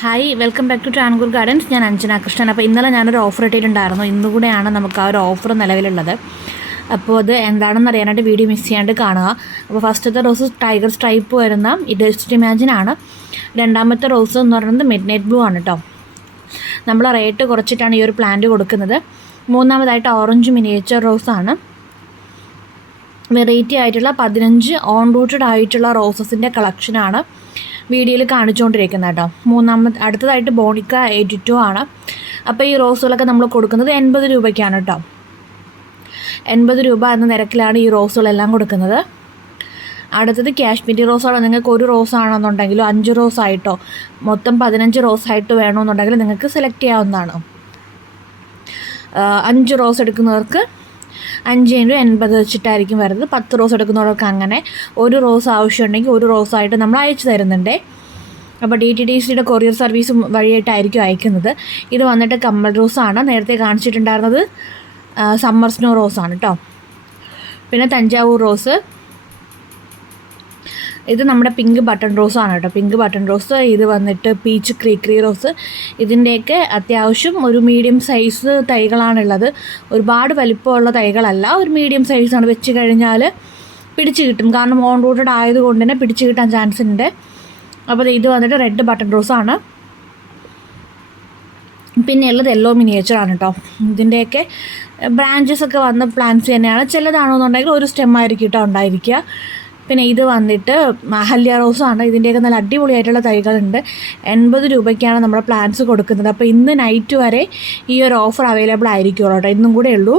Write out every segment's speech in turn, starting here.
Hi welcome back to Travancore gardens ഞാൻ അഞ്ജന കൃഷ്ണൻ. അപ്പോൾ ഇന്നലെ ഞാനൊരു ഓഫർ ഇട്ടിട്ടുണ്ടായിരുന്നു. ഇന്നുകൂടെയാണ് നമുക്ക് ആ ഒരു ഓഫർ നിലവിലുള്ളത്. അപ്പോൾ അത് എന്താണെന്ന് അറിയാനായിട്ട് വീഡിയോ മിസ് ചെയ്യാണ്ട് കാണുക. അപ്പോൾ ഫസ്റ്റത്തെ റോസ് ടൈഗർ സ്ട്രൈപ്പ് വരുന്ന ഇഡസ്റ്റ് ഇമാജിൻ ആണ് രണ്ടാമത്തെ റോസ് എന്ന് പറയുന്നത് മിഡ് നൈറ്റ് ബ്ലൂ ആണ് കേട്ടോ നമ്മൾ റേറ്റ് കുറച്ചിട്ടാണ് ഈ ഒരു പ്ലാന്റ് കൊടുക്കുന്നത്. മൂന്നാമതായിട്ട് ഓറഞ്ച് മിനിയേച്ചർ റോസാണ് വെറൈറ്റി ആയിട്ടുള്ള പതിനഞ്ച് ഓൺ റൂട്ടഡ് ആയിട്ടുള്ള റോസസിന്റെ കളക്ഷനാണ് വീഡിയോയിൽ കാണിച്ചുകൊണ്ടിരിക്കുന്നത് കേട്ടോ. മൂന്നാമത്തെ അടുത്തതായിട്ട് ബോണിക്ക എയ്റ്റി ടു ആണ്. അപ്പോൾ ഈ റോസുകളൊക്കെ നമ്മൾ കൊടുക്കുന്നത് എൺപത് രൂപയ്ക്കാണ് കേട്ടോ. എൺപത് രൂപ എന്ന നിരക്കിലാണ് ഈ റോസുകളെല്ലാം കൊടുക്കുന്നത്. അടുത്തത് കാശ്മീരി റോസാണോ. നിങ്ങൾക്ക് ഒരു റോസ് ആണെന്നുണ്ടെങ്കിലോ അഞ്ച് റോസ് ആയിട്ടോ മൊത്തം പതിനഞ്ച് റോസ് ആയിട്ട് വേണമെന്നുണ്ടെങ്കിൽ നിങ്ങൾക്ക് സെലക്ട് ചെയ്യാവുന്നതാണ്. അഞ്ച് റോസ് എടുക്കുന്നവർക്ക് അഞ്ച് ഇന്റു എൺപത് വെച്ചിട്ടായിരിക്കും വരുന്നത്. പത്ത് റോസ് എടുക്കുന്നവർക്ക് അങ്ങനെ ഒരു റോസ് ആവശ്യമുണ്ടെങ്കിൽ ഒരു റോസായിട്ട് നമ്മൾ അയച്ചു തരുന്നുണ്ട്. അപ്പോൾ ഡി ടി ഡി സിയുടെ കൊറിയർ സർവീസും വഴിയായിട്ടായിരിക്കും അയക്കുന്നത്. ഇത് വന്നിട്ട് കമ്മൽ റോസാണ്. നേരത്തെ കാണിച്ചിട്ടുണ്ടായിരുന്നത് സമ്മർ സ്നോ റോസാണ് കേട്ടോ പിന്നെ തഞ്ചാവൂർ റോസ് ഇത് നമ്മുടെ പിങ്ക് ബട്ടൺ റോസ് ആണ് കേട്ടോ. പിങ്ക് ബട്ടൺ റോസ് ഇത് വന്നിട്ട് പീച്ച് ക്രീക്രി റോസ് ഇതിന്റെയൊക്കെ അത്യാവശ്യം ഒരു മീഡിയം സൈസ് തൈകളാണുള്ളത്. ഒരുപാട് വലിപ്പമുള്ള തൈകളല്ല. ഒരു മീഡിയം സൈസാണ് വെച്ച് കഴിഞ്ഞാൽ പിടിച്ച് കിട്ടും. കാരണം ഓൺ റൂട്ടഡ് ആയതുകൊണ്ട് തന്നെ പിടിച്ച് കിട്ടാൻ ചാൻസ് ഉണ്ട്. അപ്പോൾ ഇത് വന്നിട്ട് റെഡ് ബട്ടൺ റോസ് ആണ്. പിന്നെ ഉള്ളത് യെല്ലോ മിനിയേച്ചർ ആണ് കേട്ടോ. ഇതിന്റെയൊക്കെ ബ്രാഞ്ചസ് ഒക്കെ വന്ന പ്ലാന്റ്സ് തന്നെയാണ്. ചിലതാണെന്നുണ്ടെങ്കിൽ ഒരു സ്റ്റെം ആയിരിക്കും കേട്ടോ ഉണ്ടായിരിക്കുക. പിന്നെ ഇത് വന്നിട്ട് അഹല്യ റോസ് ആണ്. ഇതിന്റെയൊക്കെ നല്ല അടിപൊളിയായിട്ടുള്ള തൈകളുണ്ട്. എൺപത് രൂപയ്ക്കാണ് നമ്മുടെ പ്ലാന്റ്സ് കൊടുക്കുന്നത്. അപ്പോൾ ഇന്ന് നൈറ്റ് വരെ ഈ ഒരു ഓഫർ അവൈലബിൾ ആയിരിക്കുമല്ലോ കേട്ടോ. ഇന്നും കൂടെ ഉള്ളൂ.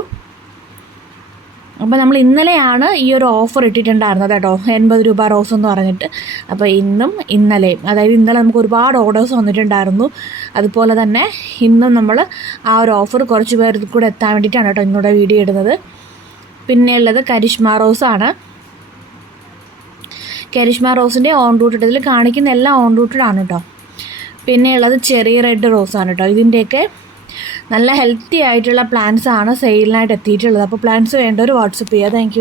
അപ്പോൾ നമ്മൾ ഇന്നലെയാണ് ഈ ഒരു ഓഫർ ഇട്ടിട്ടുണ്ടായിരുന്നത് കേട്ടോ. എൺപത് രൂപ റോസ് എന്ന് പറഞ്ഞിട്ട്. അപ്പോൾ ഇന്നും ഇന്നലെയും അതായത് ഇന്നലെ നമുക്ക് ഒരുപാട് ഓർഡേഴ്സ് വന്നിട്ടുണ്ടായിരുന്നു. അതുപോലെ തന്നെ ഇന്നും നമ്മൾ ആ ഒരു ഓഫർ കുറച്ച് പേർക്ക് കൂടെ എത്താൻ വേണ്ടിയിട്ടാണ് കേട്ടോ ഇന്നൂടെ വീഡിയോ ഇടുന്നത്. പിന്നെയുള്ളത് കരിഷ്മ റോസാണ് കരിഷ്മ റോസിന്റെ ഓൺ റൂട്ടഡ് ഇതിൽ കാണിക്കുന്ന എല്ലാം ഓൺ റൂട്ടഡ് ആണ് കേട്ടോ പിന്നെ ഉള്ളത് ചെറിയ റെഡ് റോസാണ് കേട്ടോ ഇതിന്റെയൊക്കെ നല്ല ഹെൽത്തി ആയിട്ടുള്ള പ്ലാന്റ്സ് ആണ് സെയിലിനായിട്ട് എത്തിയിട്ടുള്ളത്. അപ്പോൾ പ്ലാന്റ്സ് വേണ്ടവർ വാട്സപ്പ് ചെയ്യുക താങ്ക്